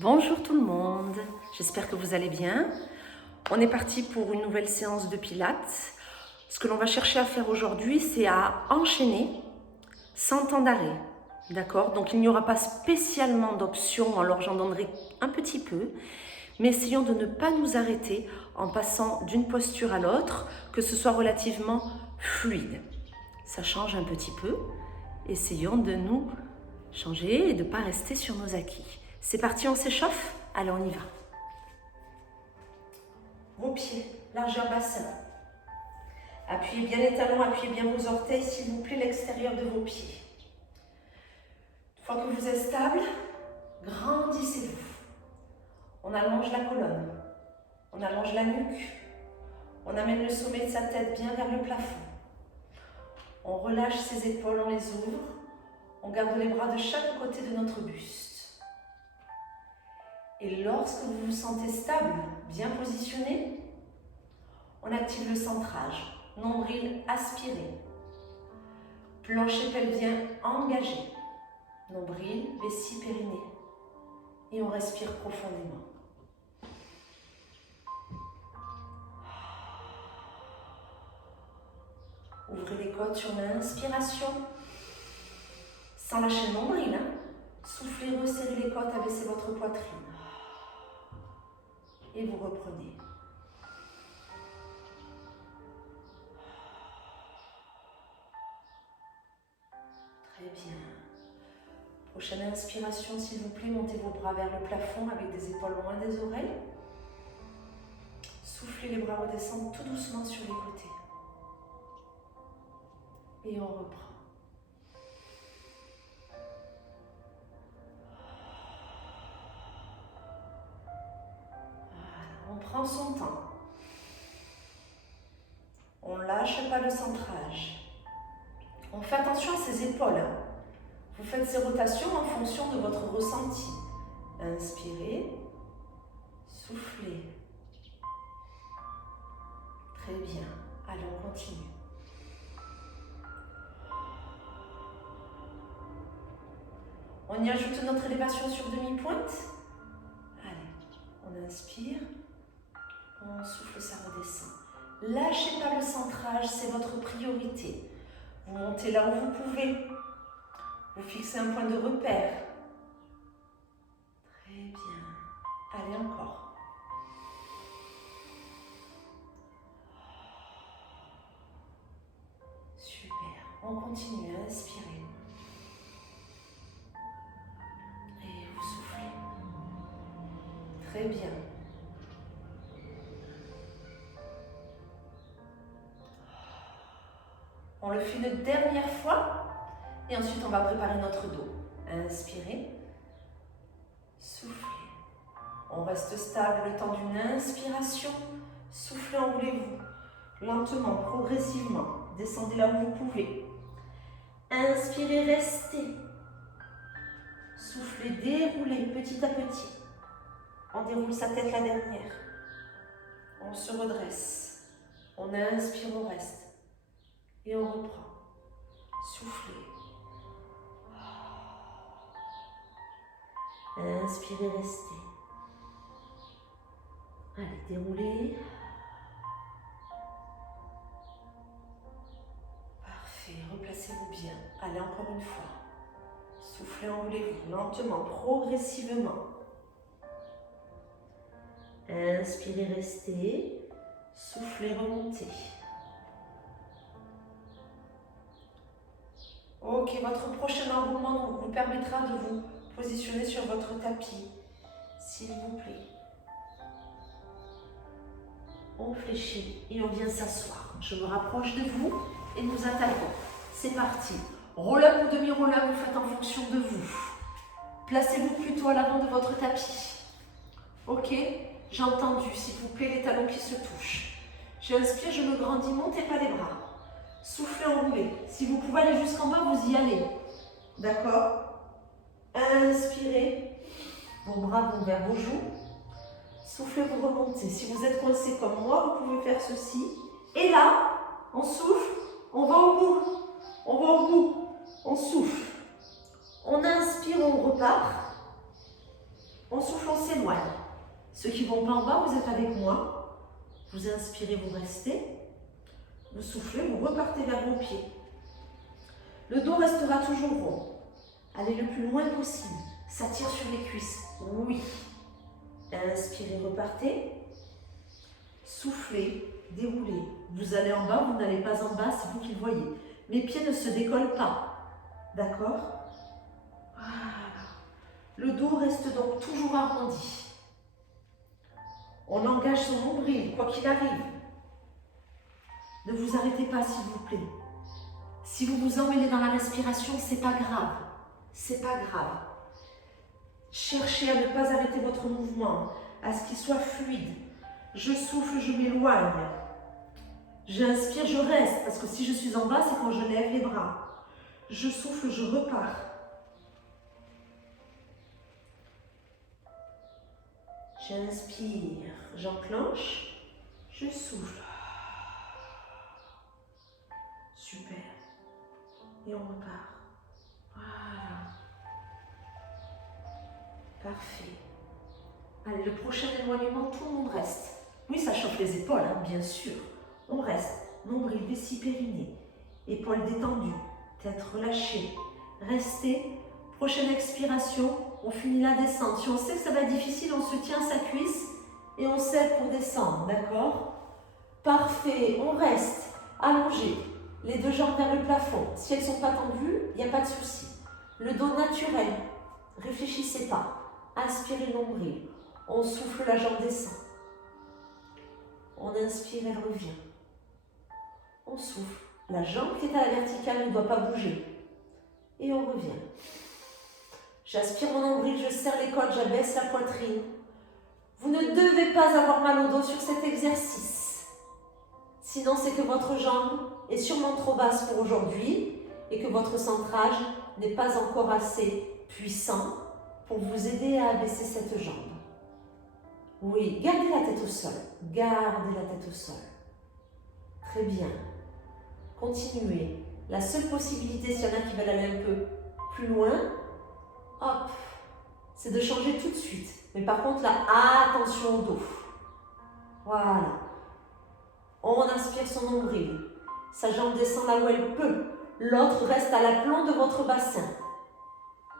Bonjour tout le monde, j'espère que vous allez bien. On est parti pour une nouvelle séance de pilates. Ce que l'on va chercher à faire aujourd'hui, c'est à enchaîner sans temps d'arrêt. D'accord? Donc il n'y aura pas spécialement d'option, alors j'en donnerai un petit peu. Mais essayons de ne pas nous arrêter en passant d'une posture à l'autre, que ce soit relativement fluide. Ça change un petit peu. Essayons de nous changer et de ne pas rester sur nos acquis. C'est parti, on s'échauffe? Allez, on y va. Vos pieds, largeur bassin. Appuyez bien les talons, appuyez bien vos orteils, s'il vous plaît, l'extérieur de vos pieds. Une fois que vous êtes stable, grandissez-vous. On allonge la colonne, on allonge la nuque, on amène le sommet de sa tête bien vers le plafond. On relâche ses épaules, on les ouvre, on garde les bras de chaque côté de notre buste. Et lorsque vous vous sentez stable, bien positionné, on active le centrage. Nombril aspiré. Plancher pelvien engagé. Nombril, vessie, périnée. Et on respire profondément. Ouvrez les côtes sur l'inspiration. Sans lâcher le nombril. Soufflez, resserrez les côtes, abaissez votre poitrine. Et vous reprenez. Très bien. Prochaine inspiration, s'il vous plaît, montez vos bras vers le plafond avec des épaules loin des oreilles. Soufflez, les bras redescendent tout doucement sur les côtés. Et on reprend. On prend son temps. On ne lâche pas le centrage. On fait attention à ses épaules. Vous faites ces rotations en fonction de votre ressenti. Inspirez, soufflez. Très bien. Allez, on continue. On y ajoute notre élévation sur demi-pointe. Allez, on inspire. On souffle, ça redescend. Lâchez pas le centrage, c'est votre priorité. Vous montez là où vous pouvez. Vous fixez un point de repère. Très bien. Allez, encore. Super. On continue à inspirer. Et vous soufflez. Très bien. On le fait une dernière fois et ensuite on va préparer notre dos. Inspirez, soufflez. On reste stable le temps d'une inspiration. Soufflez, enroulez-vous. Lentement, progressivement. Descendez là où vous pouvez. Inspirez, restez. Soufflez, déroulez petit à petit. On déroule sa tête la dernière. On se redresse. On inspire, on reste. Et on reprend. Soufflez. Inspirez, restez. Allez, déroulez. Parfait, replacez-vous bien. Allez, encore une fois. Soufflez, enroulez-vous lentement, progressivement. Inspirez, restez. Soufflez, remontez. Ok, votre prochain enroulement vous permettra de vous positionner sur votre tapis, s'il vous plaît. On fléchit et on vient s'asseoir. Je me rapproche de vous et nous attaquons. C'est parti. Roll-up ou demi-roll-up, vous faites en fonction de vous. Placez-vous plutôt à l'avant de votre tapis. Ok, j'ai entendu, s'il vous plaît, les talons qui se touchent. J'inspire, je me grandis, montez pas les bras. Soufflez, enroulez. Si vous pouvez aller jusqu'en bas, vous y allez. D'accord? Inspirez. Vos bras vont vers vos joues. Soufflez, vous remontez. Si vous êtes coincé comme moi, vous pouvez faire ceci. Et là, on souffle, on va au bout. On va au bout. On souffle. On inspire, on repart. On souffle, on s'éloigne. Ceux qui vont pas en bas, vous êtes avec moi. Vous inspirez, vous restez. Vous soufflez, vous repartez vers vos pieds. Le dos restera toujours rond. Allez le plus loin possible. Ça tire sur les cuisses. Oui. Inspirez, repartez. Soufflez, déroulez. Vous allez en bas, vous n'allez pas en bas, c'est vous qui le voyez. Mes pieds ne se décollent pas. D'accord? Voilà. Le dos reste donc toujours arrondi. On engage son nombril, quoi qu'il arrive. Ne vous arrêtez pas, s'il vous plaît. Si vous vous emmêlez dans la respiration, c'est pas grave. C'est pas grave. Cherchez à ne pas arrêter votre mouvement, à ce qu'il soit fluide. Je souffle, je m'éloigne. J'inspire, je reste, parce que si je suis en bas, c'est quand je lève les bras. Je souffle, je repars. J'inspire, j'enclenche, je souffle. Super. Et on repart. Voilà. Parfait. Allez, le prochain éloignement, tout le monde reste. Oui, ça chauffe les épaules, hein, bien sûr. On reste. Nombril, vessie, périnée. Épaules détendues. Tête relâchée. Restez. Prochaine expiration, on finit la descente. Si on sait que ça va être difficile, on se tient sa cuisse et on s'aide pour descendre, d'accord? Parfait, on reste allongé. Les deux jambes vers le plafond. Si elles ne sont pas tendues, il n'y a pas de souci. Le dos naturel. Réfléchissez pas. Inspirez le nombril. On souffle, la jambe descend. On inspire, elle revient. On souffle. La jambe qui est à la verticale ne doit pas bouger. Et on revient. J'aspire mon nombril, je serre les côtes, j'abaisse la poitrine. Vous ne devez pas avoir mal au dos sur cet exercice. Sinon, c'est que votre jambe est sûrement trop basse pour aujourd'hui et que votre centrage n'est pas encore assez puissant pour vous aider à abaisser cette jambe. Oui, gardez la tête au sol. Gardez la tête au sol. Très bien. Continuez. La seule possibilité, s'il y en a qui veulent aller un peu plus loin, hop, c'est de changer tout de suite. Mais par contre, là, attention au dos. Voilà. On inspire son nombril. Sa jambe descend là où elle peut. L'autre reste à l'aplomb de votre bassin.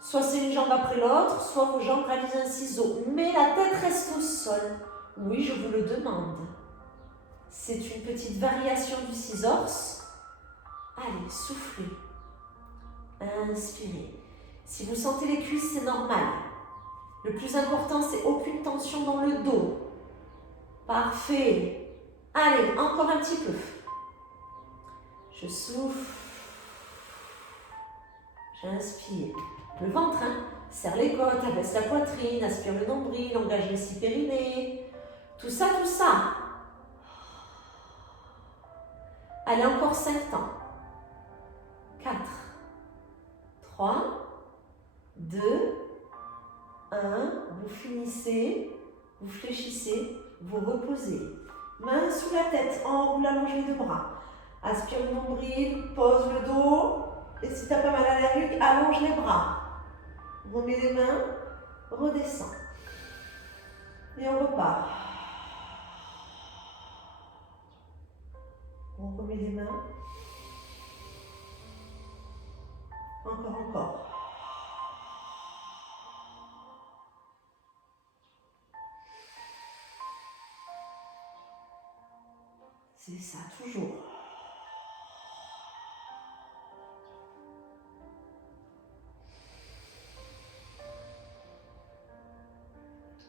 Soit c'est une jambe après l'autre, soit vos jambes réalisent un ciseau. Mais la tête reste au sol. Oui, je vous le demande. C'est une petite variation du scissors. Allez, soufflez. Inspirez. Si vous sentez les cuisses, c'est normal. Le plus important, c'est aucune tension dans le dos. Parfait. Allez, encore un petit peu. Je souffle. J'inspire. Le ventre, hein. Serre les côtes, abaisse la poitrine, aspire le nombril, engage les six périnées. Tout ça, tout ça. Allez, encore 5 temps. 4, 3, 2, 1. Vous finissez, vous fléchissez, vous reposez. Main sous la tête, enroule, allonge les deux bras. Aspire le nombril, pose le dos. Et si tu n'as pas mal à la nuque, allonge les bras. Remets les mains, redescends. Et on repart. On remet les mains. Encore. C'est ça, toujours.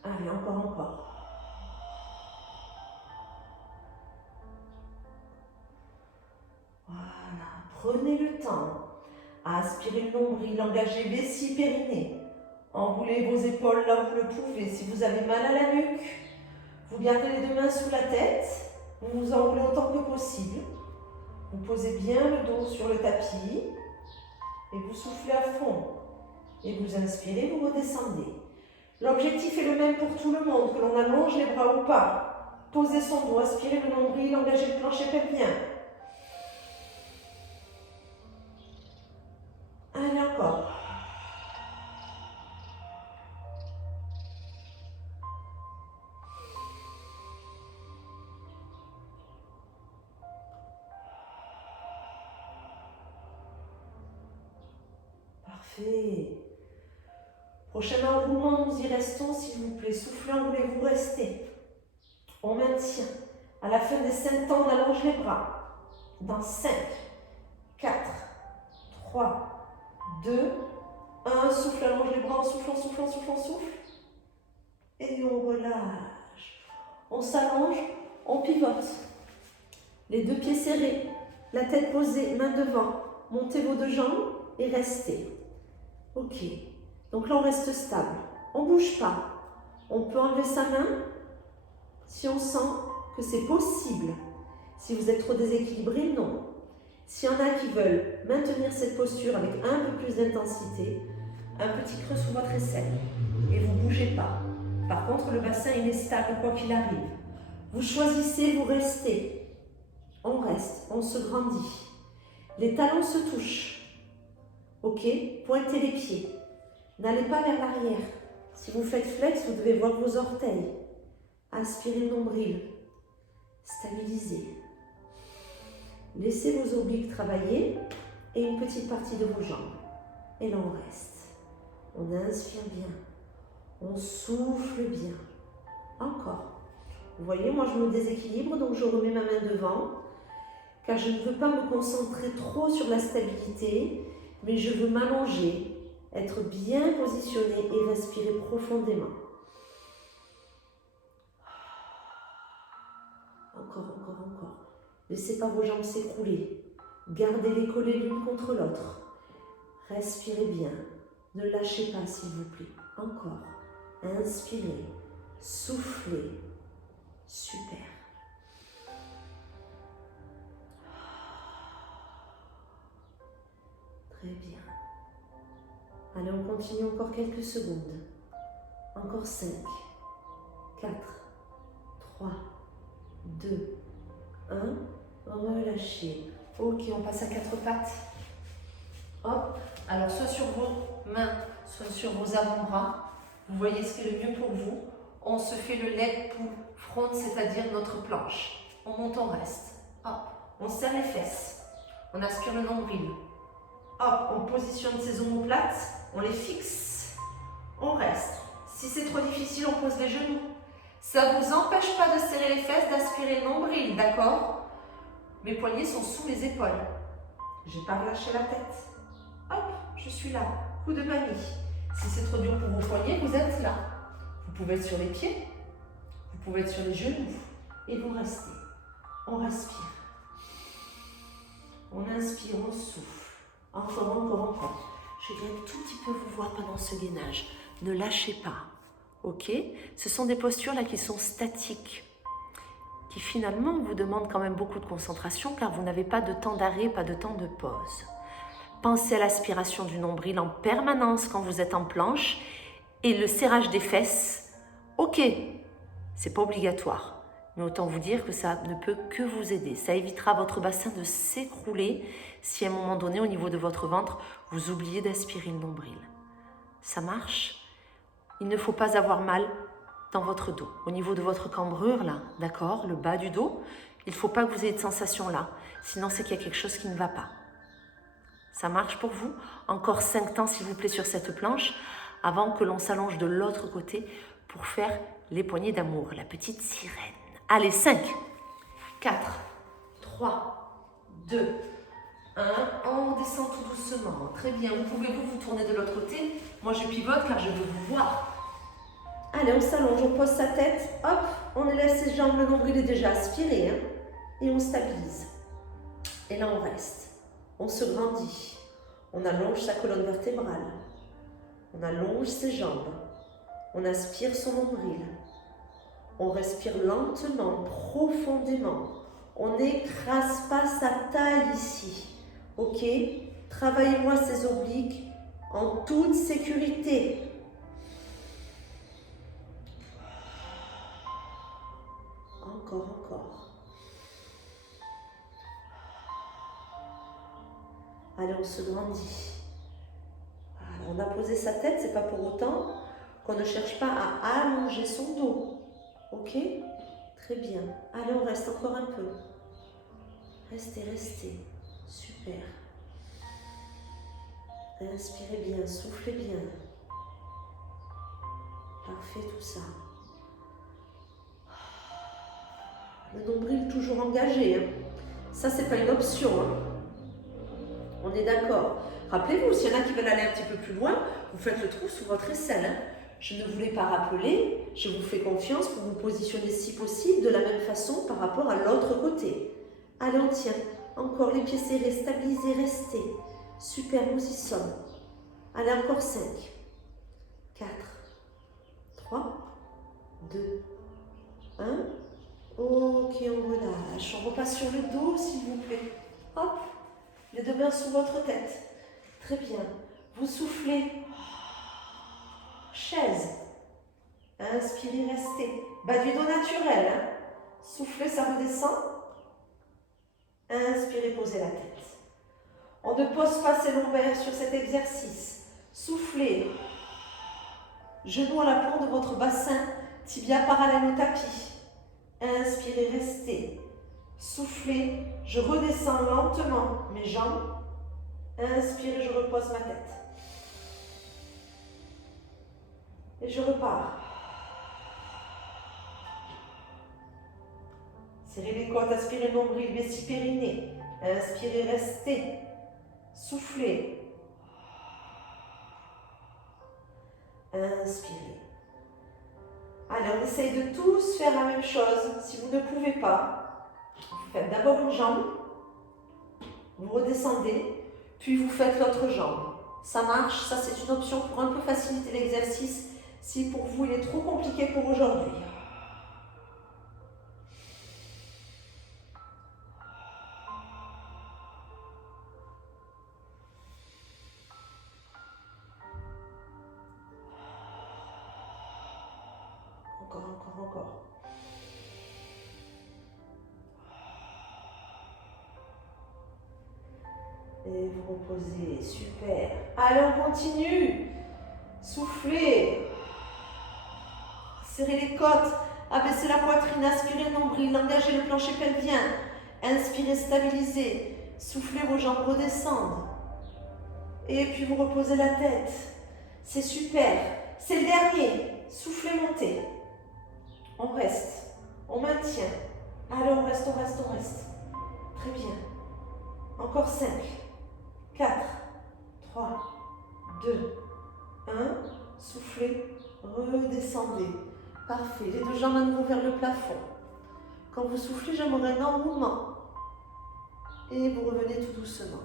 Allez, encore. Voilà, prenez le temps. Aspirez le nombril, engagez vessie, périnée. Enroulez vos épaules là où vous le pouvez. Si vous avez mal à la nuque, vous gardez les deux mains sous la tête. Vous vous enroulez autant que possible. Vous posez bien le dos sur le tapis. Et vous soufflez à fond. Et vous inspirez, vous redescendez. L'objectif est le même pour tout le monde, que l'on allonge les bras ou pas. Posez son dos, aspirez le nombril, engagez le plancher pelvien. Allez, encore. Parfait. Prochain enroulement, nous y restons s'il vous plaît. Soufflez, enroulez, vous restez. On maintient. À la fin des 5 temps, on allonge les bras. Dans 5, 4, 3, 2, 1. Souffle, allonge les bras, on souffle, on souffle, on souffle, on souffle. Et on relâche. On s'allonge, on pivote. Les deux pieds serrés, la tête posée, main devant. Montez vos 2 jambes et restez. Ok. Donc là, on reste stable. On ne bouge pas. On peut enlever sa main si on sent que c'est possible. Si vous êtes trop déséquilibré, non. S'il y en a qui veulent maintenir cette posture avec un peu plus d'intensité, un petit creux sous votre aisselle et vous ne bougez pas. Par contre, le bassin il est stable quoi qu'il arrive. Vous choisissez, vous restez. On reste, on se grandit. Les talons se touchent. Ok? Pointez les pieds. N'allez pas vers l'arrière. Si vous faites flex, vous devez voir vos orteils. Aspirez le nombril. Stabilisez. Laissez vos obliques travailler et une petite partie de vos jambes. Et là, on reste. On inspire bien. On souffle bien. Encore. Vous voyez, moi, je me déséquilibre, donc je remets ma main devant, car je ne veux pas me concentrer trop sur la stabilité, mais je veux m'allonger, être bien positionné et respirer profondément. Encore, encore, encore. Laissez pas vos jambes s'écrouler. Gardez-les collées l'une contre l'autre. Respirez bien. Ne lâchez pas, s'il vous plaît. Encore. Inspirez. Soufflez. Super. Très bien. Allez, on continue encore quelques secondes. Encore 5, 4, 3, 2, 1. Relâchez. Ok, on passe à 4 pattes. Hop. Alors, soit sur vos mains, soit sur vos avant-bras. Vous voyez ce qui est le mieux pour vous. On se fait le leg pull front, c'est-à-dire notre planche. On monte, on reste. Hop. On serre les fesses. On aspire le nombril. Hop. On positionne ses omoplates. On les fixe. On reste. Si c'est trop difficile, on pose les genoux. Ça ne vous empêche pas de serrer les fesses, d'aspirer le nombril, d'accord? Mes poignets sont sous les épaules. Je n'ai pas relâché la tête. Hop, je suis là. Coup de mamie. Si c'est trop dur pour vos poignets, vous êtes là. Vous pouvez être sur les pieds. Vous pouvez être sur les genoux. Et vous restez. On respire. On inspire, on souffle. Encore, encore, encore. Je vais un tout petit peu vous voir pendant ce gainage. Ne lâchez pas. Ok? Ce sont des postures là qui sont statiques, qui finalement vous demandent quand même beaucoup de concentration car vous n'avez pas de temps d'arrêt, pas de temps de pause. Pensez à l'aspiration du nombril en permanence quand vous êtes en planche et le serrage des fesses. Ok, c'est pas obligatoire, mais autant vous dire que ça ne peut que vous aider. Ça évitera votre bassin de s'écrouler si à un moment donné, au niveau de votre ventre, vous oubliez d'aspirer le nombril. Ça marche? Il ne faut pas avoir mal dans votre dos. Au niveau de votre cambrure, là, d'accord, le bas du dos, il ne faut pas que vous ayez de sensation là. Sinon, c'est qu'il y a quelque chose qui ne va pas. Ça marche pour vous? Encore 5 temps, s'il vous plaît, sur cette planche, avant que l'on s'allonge de l'autre côté pour faire les poignées d'amour, la petite sirène. Allez, 5, 4, 3, 2, 1. On descend tout doucement. Très bien. Vous pouvez vous tourner de l'autre côté. Moi, je pivote car je veux vous voir. Allez, on s'allonge, on pose sa tête, hop, on élève ses jambes, le nombril est déjà aspiré, hein, et on stabilise. Et là, on reste. On se grandit. On allonge sa colonne vertébrale. On allonge ses jambes. On aspire son nombril. On respire lentement, profondément. On n'écrase pas sa taille ici. Ok? Travaillez-moi ses obliques en toute sécurité. Encore. Allez, on se grandit. Alors, on a posé sa tête, c'est pas pour autant qu'on ne cherche pas à allonger son dos. Ok? Très bien. Allez, on reste encore un peu. Restez. Super. Inspirez bien, soufflez bien. Parfait tout ça. Le nombril toujours engagé. Hein. Ça, c'est pas une option. Hein. On est d'accord. Rappelez-vous, s'il y en a qui veulent aller un petit peu plus loin, vous faites le trou sous votre aisselle. Hein. Je ne vous l'ai pas rappelé, je vous fais confiance pour vous positionner si possible de la même façon par rapport à l'autre côté. Allez, on tient. Encore les pieds serrés, stabilisés, restez. Super, nous y sommes. Allez, encore 5, 4, 3, 2, 1. Ok, on relâche. On repasse sur le dos, s'il vous plaît. Hop, les deux mains sous votre tête. Très bien. Vous soufflez. Chaise. Inspirez, restez. Bas du dos naturel. Hein. Soufflez, ça redescend. Inspirez, posez la tête. On ne pose pas ses lombaires sur cet exercice. Soufflez. Genoux à la plomb de votre bassin. Tibia parallèle au tapis. Inspirez, restez. Soufflez. Je redescends lentement mes jambes. Inspirez, je repose ma tête. Et je repars. Serrez les côtes, aspirez le nombril, vessie périnée. Inspirez, restez. Soufflez. Inspirez. Allez, on essaye de tous faire la même chose. Si vous ne pouvez pas, vous faites d'abord une jambe, vous redescendez, puis vous faites l'autre jambe. Ça marche, ça c'est une option pour un peu faciliter l'exercice si pour vous il est trop compliqué pour aujourd'hui. Encore. Et vous reposez, super. Allez, on continue. Soufflez. Serrez les côtes, abaissez la poitrine, aspirez le nombril, engagez le plancher pelvien. Inspirez, stabilisez. Soufflez, vos jambes redescendent. Et puis vous reposez la tête. C'est super. C'est le dernier. Soufflez, montez. On reste. On maintient. Allez, on reste. Très bien. Encore 5, 4, 3, 2, 1. Soufflez. Redescendez. Parfait. Les deux jambes à nouveau vers le plafond. Quand vous soufflez, j'aimerais un mouvement. Et vous revenez tout doucement.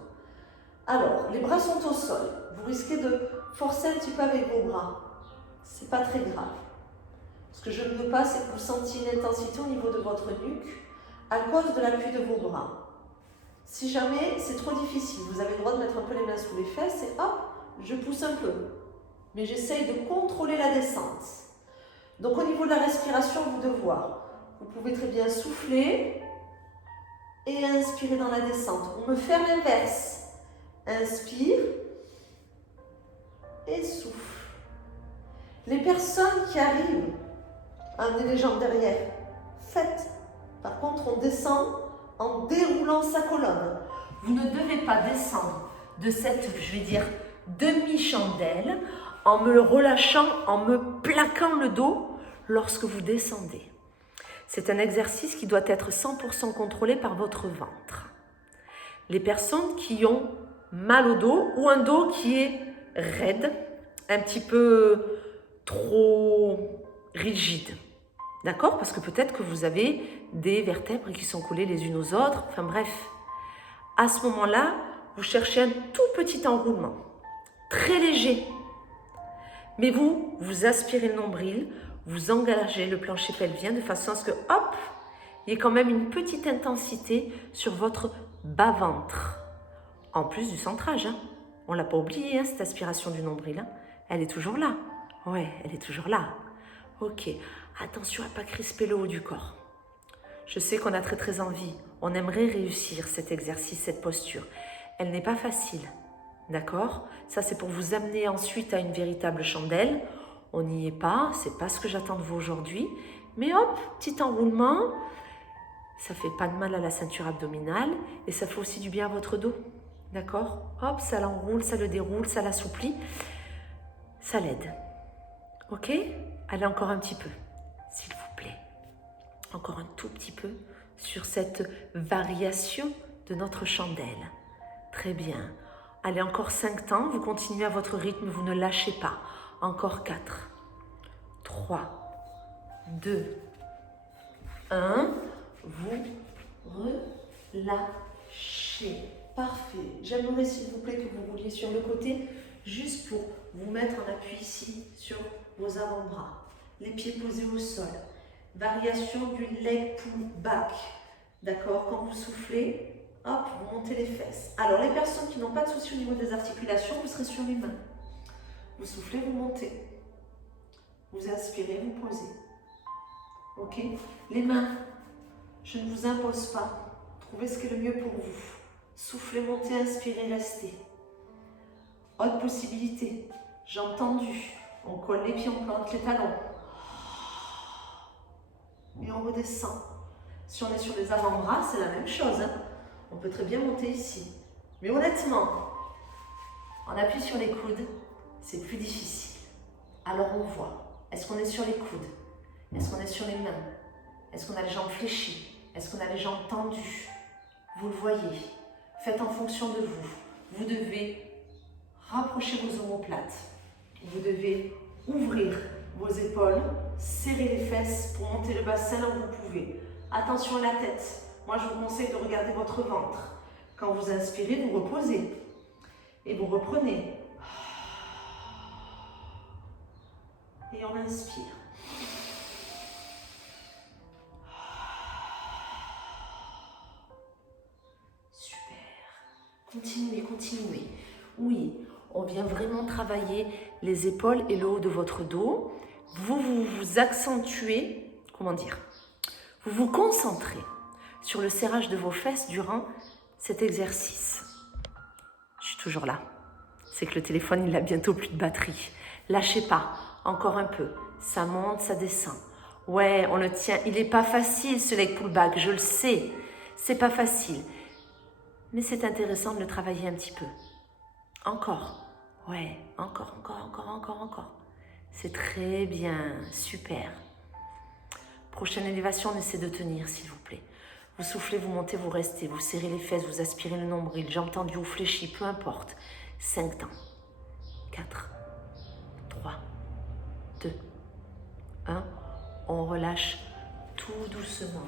Alors, les bras sont au sol. Vous risquez de forcer un petit peu avec vos bras. C'est pas très grave. Ce que je ne veux pas, c'est que vous sentiez une intensité au niveau de votre nuque à cause de l'appui de vos bras. Si jamais c'est trop difficile, vous avez le droit de mettre un peu les mains sous les fesses et hop, je pousse un peu. Mais j'essaye de contrôler la descente. Donc au niveau de la respiration, vous devez voir. Vous pouvez très bien souffler et inspirer dans la descente. On me fait l'inverse. Inspire et souffle. Les personnes qui arrivent à amener les jambes derrière, faites. Par contre, on descend en déroulant sa colonne. Vous ne devez pas descendre de cette, je vais dire, demi-chandelle en me relâchant, en me plaquant le dos lorsque vous descendez. C'est un exercice qui doit être 100% contrôlé par votre ventre. Les personnes qui ont mal au dos ou un dos qui est raide, un petit peu trop rigide. D'accord? Parce que peut-être que vous avez des vertèbres qui sont collées les unes aux autres. Enfin bref. À ce moment-là, vous cherchez un tout petit enroulement. Très léger. Mais vous aspirez le nombril, vous engagez le plancher pelvien de façon à ce que, hop, il y ait quand même une petite intensité sur votre bas-ventre. En plus du centrage, hein. On ne l'a pas oublié, hein, cette aspiration du nombril. Hein. Elle est toujours là. Ouais, elle est toujours là. Ok, attention à ne pas crisper le haut du corps. Je sais qu'on a très envie. On aimerait réussir cet exercice, cette posture. Elle n'est pas facile. D'accord? Ça, c'est pour vous amener ensuite à une véritable chandelle. On n'y est pas, c'est pas ce que j'attends de vous aujourd'hui. Mais hop, petit enroulement. Ça fait pas de mal à la ceinture abdominale et ça fait aussi du bien à votre dos. D'accord? Hop, ça l'enroule, ça le déroule, ça l'assouplit. Ça l'aide. Ok? Allez encore un petit peu, s'il vous plaît. Encore un tout petit peu sur cette variation de notre chandelle. Très bien. Allez, encore 5 temps. Vous continuez à votre rythme, vous ne lâchez pas. Encore 4, 3, 2, 1. Vous relâchez. Parfait. J'aimerais, s'il vous plaît, que vous rouliez sur le côté, juste pour vous mettre en appui ici sur vos avant-bras. Les pieds posés au sol. Variation du leg pull back. D'accord? Quand vous soufflez, hop, vous montez les fesses. Alors, les personnes qui n'ont pas de souci au niveau des articulations, vous serez sur les mains. Vous soufflez, vous montez. Vous inspirez, vous posez. Ok? Les mains, je ne vous impose pas. Trouvez ce qui est le mieux pour vous. Soufflez, montez, inspirez, restez. Autre possibilité, j'ai entendu. On colle les pieds, on plante les talons. Et on redescend. Si on est sur les avant-bras, c'est la même chose. Hein. On peut très bien monter ici. Mais honnêtement, on appuie sur les coudes, c'est plus difficile. Alors on voit. Est-ce qu'on est sur les coudes? Est-ce qu'on est sur les mains? Est-ce qu'on a les jambes fléchies? Est-ce qu'on a les jambes tendues? Vous le voyez. Faites en fonction de vous. Vous devez rapprocher vos omoplates. Vous devez ouvrir vos épaules, serrer les fesses pour monter le bassin là où vous pouvez. Attention à la tête. Moi, je vous conseille de regarder votre ventre. Quand vous inspirez, vous reposez. Et vous reprenez. Et on inspire. Super. Continuez, continuez. Oui, on vient vraiment travailler les épaules et le haut de votre dos. Vous accentuez, comment dire, vous vous concentrez sur le serrage de vos fesses durant cet exercice. Je suis toujours là. C'est que le téléphone, il a bientôt plus de batterie. Lâchez pas, encore un peu. Ça monte, ça descend. Ouais, on le tient. Il n'est pas facile ce leg pull back, je le sais. C'est pas facile. Mais c'est intéressant de le travailler un petit peu. Encore. Ouais, encore. C'est très bien, super. Prochaine élévation, on essaie de tenir, s'il vous plaît. Vous soufflez, vous montez, vous restez. Vous serrez les fesses, vous aspirez le nombril, jambes tendues ou fléchies, peu importe. 5 temps. 4, 3, 2, 1. On relâche tout doucement.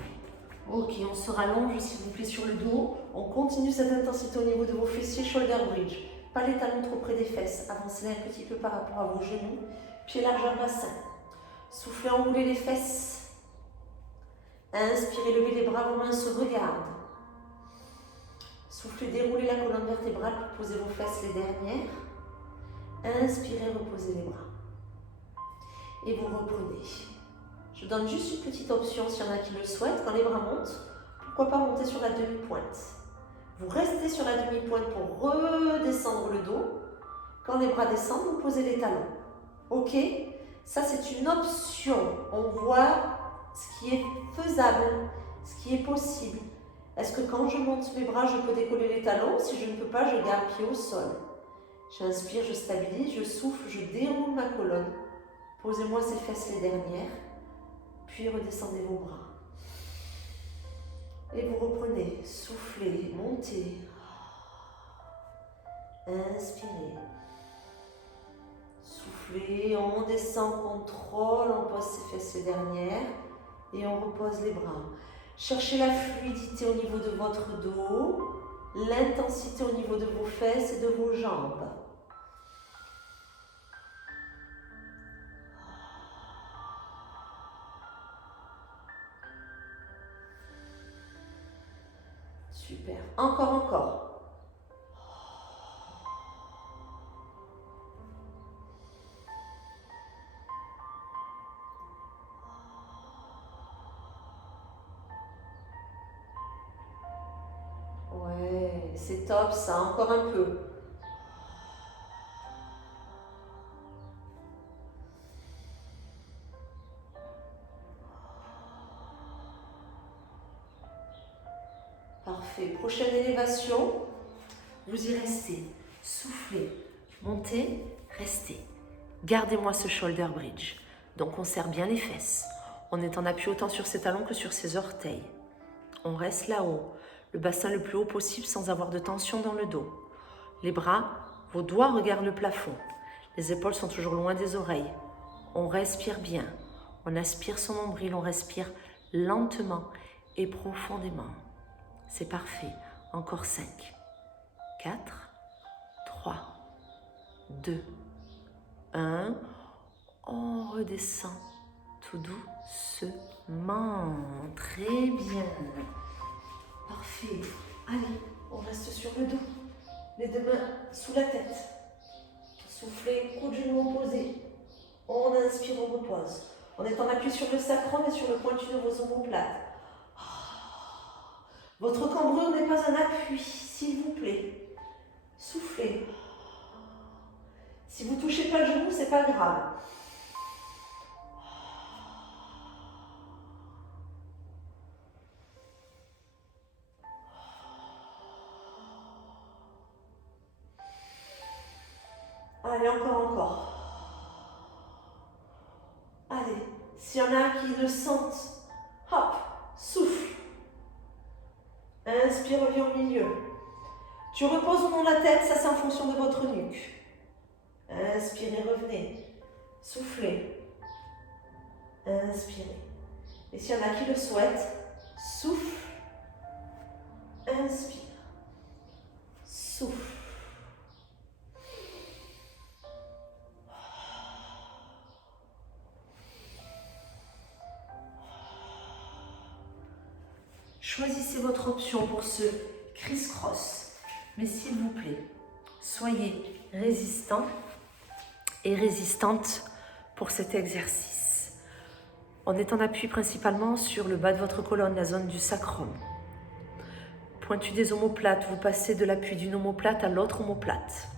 Ok, on se rallonge, s'il vous plaît, sur le dos. On continue cette intensité au niveau de vos fessiers, shoulder bridge. Pas les talons trop près des fesses. Avancez un petit peu par rapport à vos genoux. Pieds largeur bassin. Soufflez, enroulez les fesses. Inspirez, levez les bras, vos mains se regardent. Soufflez, déroulez la colonne vertébrale pour poser vos fesses les dernières. Inspirez, reposez les bras. Et vous reprenez. Je donne juste une petite option s'il y en a qui le souhaitent. Quand les bras montent, pourquoi pas monter sur la demi-pointe. Vous restez sur la demi-pointe pour redescendre le dos. Quand les bras descendent, vous posez les talons. Ok? Ça, c'est une option. On voit ce qui est faisable, ce qui est possible. Est-ce que quand je monte mes bras, je peux décoller les talons? Si je ne peux pas, je garde pied au sol. J'inspire, je stabilise, je souffle, je déroule ma colonne. Posez-moi ces fesses les dernières. Puis redescendez vos bras. Et vous reprenez. Soufflez, montez. Inspirez. Soufflez, on descend, contrôle, on pose ses fesses les dernières. Et on repose les bras. Cherchez la fluidité au niveau de votre dos, l'intensité au niveau de vos fesses et de vos jambes. Super. Encore. Ouais, c'est top ça. Encore un peu. Parfait. Prochaine élévation. Vous y restez. Soufflez. Montez. Restez. Gardez-moi ce shoulder bridge. Donc on serre bien les fesses. On est en appui autant sur ses talons que sur ses orteils. On reste là-haut. Le bassin le plus haut possible sans avoir de tension dans le dos. Les bras, vos doigts regardent le plafond. Les épaules sont toujours loin des oreilles. On respire bien. On aspire son nombril, on respire lentement et profondément. C'est parfait. Encore 5, 4, 3, 2, 1. On redescend tout doucement. Très bien. Parfait. Allez, on reste sur le dos. Les deux mains sous la tête. Soufflez, coude genou opposé. On inspire, on repose. On est en appui sur le sacrum et sur le pointu de vos omoplates. Votre cambrure n'est pas un appui, s'il vous plaît. Soufflez. Si vous ne touchez pas le genou, ce n'est pas grave. Allez, encore. Allez, s'il y en a qui le sentent, hop, souffle. Inspire, reviens au milieu. Tu reposes au nom de la tête, ça c'est en fonction de votre nuque. Inspirez, revenez. Soufflez. Inspirez. Et s'il y en a qui le souhaitent, souffle. Inspire. Souffle. Choisissez votre option pour ce criss-cross. Mais s'il vous plaît, soyez résistant et résistante pour cet exercice. On est en appui principalement sur le bas de votre colonne, la zone du sacrum. Pointu des omoplates, vous passez de l'appui d'une omoplate à l'autre omoplate.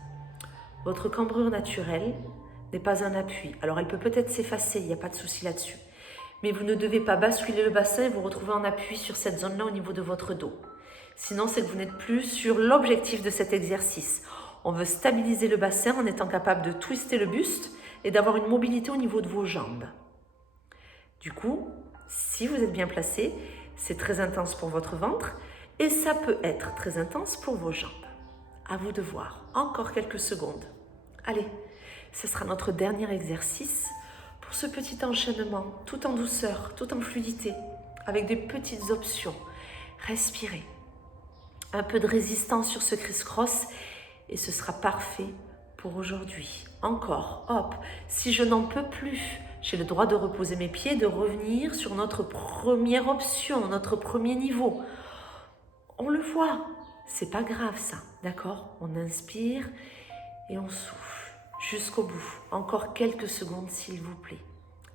Votre cambrure naturelle n'est pas un appui. Alors elle peut peut-être s'effacer, il n'y a pas de souci là-dessus. Mais vous ne devez pas basculer le bassin et vous retrouver en appui sur cette zone-là au niveau de votre dos. Sinon, c'est que vous n'êtes plus sur l'objectif de cet exercice. On veut stabiliser le bassin en étant capable de twister le buste et d'avoir une mobilité au niveau de vos jambes. Du coup, si vous êtes bien placé, c'est très intense pour votre ventre et ça peut être très intense pour vos jambes. À vous de voir. Encore quelques secondes. Allez, ce sera notre dernier exercice pour ce petit enchaînement, tout en douceur, tout en fluidité, avec des petites options. Respirez. Un peu de résistance sur ce criss-cross et ce sera parfait pour aujourd'hui. Encore, hop, si je n'en peux plus, j'ai le droit de reposer mes pieds, de revenir sur notre première option, notre premier niveau. On le voit, c'est pas grave ça, d'accord? On inspire et on souffle jusqu'au bout. Encore quelques secondes s'il vous plaît.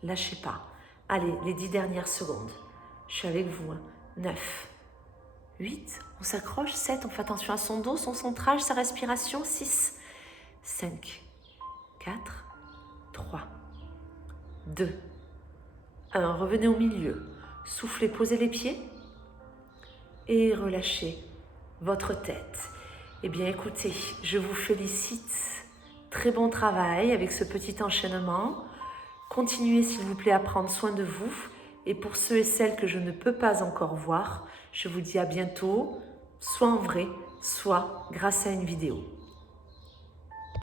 Lâchez pas. Allez, les 10 dernières secondes. Je suis avec vous. 9, 8, on s'accroche. 7, on fait attention à son dos, son centrage, sa respiration. 6, 5, 4, 3, 2, 1. Revenez au milieu. Soufflez, posez les pieds et relâchez votre tête. Eh bien, écoutez, je vous félicite. Très bon travail avec ce petit enchaînement. Continuez, s'il vous plaît, à prendre soin de vous. Et pour ceux et celles que je ne peux pas encore voir, je vous dis à bientôt, soit en vrai, soit grâce à une vidéo.